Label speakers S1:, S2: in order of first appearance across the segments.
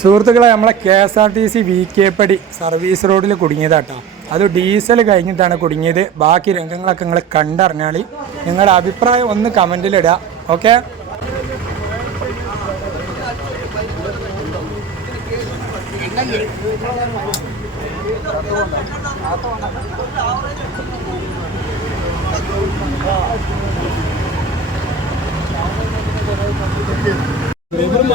S1: സുഹൃത്തുക്കളെ നമ്മളെ K S R T C V K Padi service റോഡിൽ കുടുങ്ങിയതാട്ടോ. അത് ഡീസൽ കഴിഞ്ഞിട്ടാണ് കുടുങ്ങിയത്. ബാക്കി രംഗങ്ങളൊക്കെ നിങ്ങൾ കണ്ടറിഞ്ഞാൽ നിങ്ങളുടെ അഭിപ്രായം ഒന്ന് കമന്റിലിടുക ഓക്കെ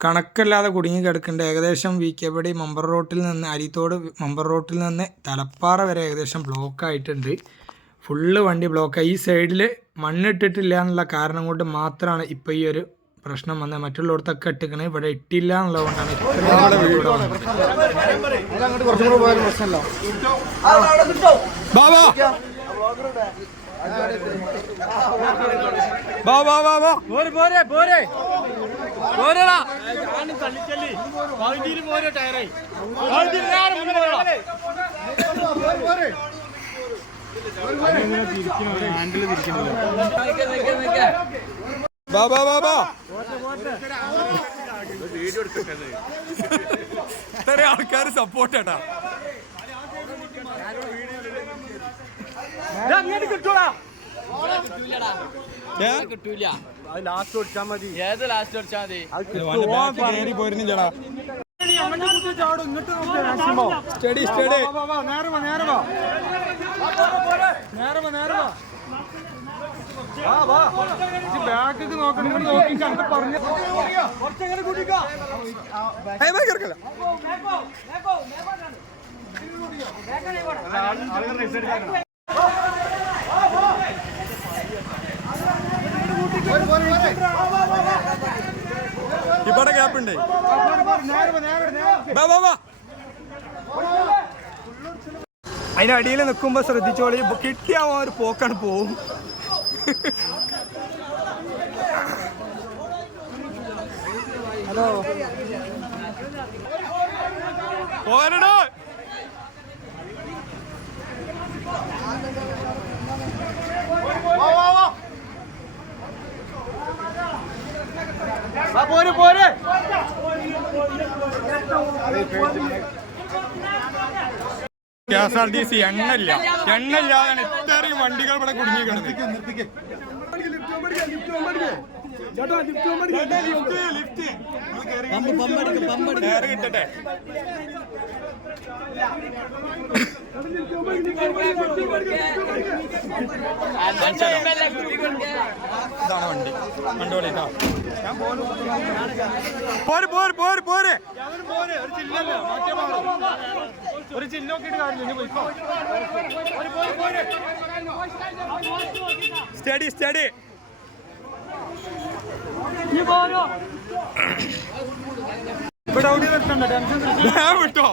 S1: കണക്കില്ലാതെ കുടുങ്ങി കിടക്കുന്നുണ്ട് ഏകദേശം വി കെ പടി മമ്പർ റോട്ടിൽ നിന്ന് അരിത്തോട് മമ്പർ റോട്ടിൽ നിന്ന് തലപ്പാറ വരെ ഏകദേശം ബ്ലോക്ക് ആയിട്ടുണ്ട്. ഫുള്ള് വണ്ടി ബ്ലോക്കായി ഈ സൈഡിൽ മണ്ണിട്ടിട്ടില്ല എന്നുള്ള കാരണം കൊണ്ട് മാത്രമാണ് ഇപ്പോൾ ഈ ഒരു പ്രശ്നം വന്ന. മറ്റുള്ള ഇടത്തൊക്കെ ഇട്ടിക്കണേ. ഇവിടെ ഇട്ടില്ല എന്നുള്ളതുകൊണ്ടാണ് ബാബാ! ബാബാ ഇത്ര ആൾക്കാർ സപ്പോർട്ട് ഏട്ടാ
S2: കിട്ടൂടാ
S3: കിട്ടൂല
S2: ലാസ്റ്റ് ഓടിച്ചാ മതി
S3: ഏത് ലാസ്റ്റ് മതി
S1: പോരുന്നില്ലടാ
S2: അങ്ങോട്ട് കുത്തി ചാടും ഇങ്ങോട്ട് നോക്കിയാ മാക്സിമം
S1: സ്റ്റഡി സ്റ്റഡി
S2: വാ, വാ, വാ, നേരെ വാ നേരെ വാ നേരെ വാ നേരെ വാ വാ വാ ബാക്കിക്ക് നോക്കണം ഇങ്ങോട്ട് നോക്കിക്കാ അങ്ങ് പറഞ്ഞ
S1: ഇവിടെ ഗ്യാപ്പ് ഉണ്ട്.
S2: നേരെ വാ നേരെ നേരെ
S1: ബാ ബാ ബാ അതിനടിയിൽ നിൽക്കുമ്പോ ശ്രദ്ധിച്ചോളി കിട്ടിയ ഒരു പോക്കാണ് പോവും.
S2: പോരെ പോര്
S1: K S R T C എണ്ണല്ല എണ്ണയില്ലാതാണ് ഇത്രയും വണ്ടികൾ ഇവിടെ കുടുങ്ങി കിടന്നത് കിട്ടട്ടെ. ഇതാണ് വണ്ടി. കണ്ടോളിട്ടോ പോര് പോര് പോര് പോര്.
S2: പോരെ ഒരു ചില്ലല്ല? മാറ്റിയാ മാറും. ഒരു ചില്ല.
S1: Steady steady.
S2: ഇവിടെ അവിടെ നിർത്തണ്ട ടെൻഷൻ
S1: വിട്ടോ?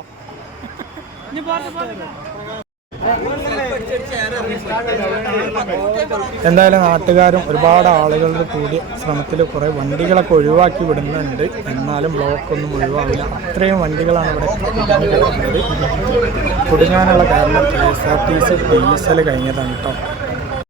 S1: എന്തായാലും നാട്ടുകാരും ഒരുപാട് ആളുകളുടെ കൂടി ശ്രമത്തിൽ കുറേ വണ്ടികളൊക്കെ ഒഴിവാക്കി വിടുന്നുണ്ട്. എന്നാലും ബ്ലോക്ക് ഒന്നും ഒഴിവാവില്ല. അത്രയും വണ്ടികളാണ് ഇവിടെ കുടുങ്ങാനുള്ള കാരണം K S R T C diesel കഴിഞ്ഞതാണ് കേട്ടോ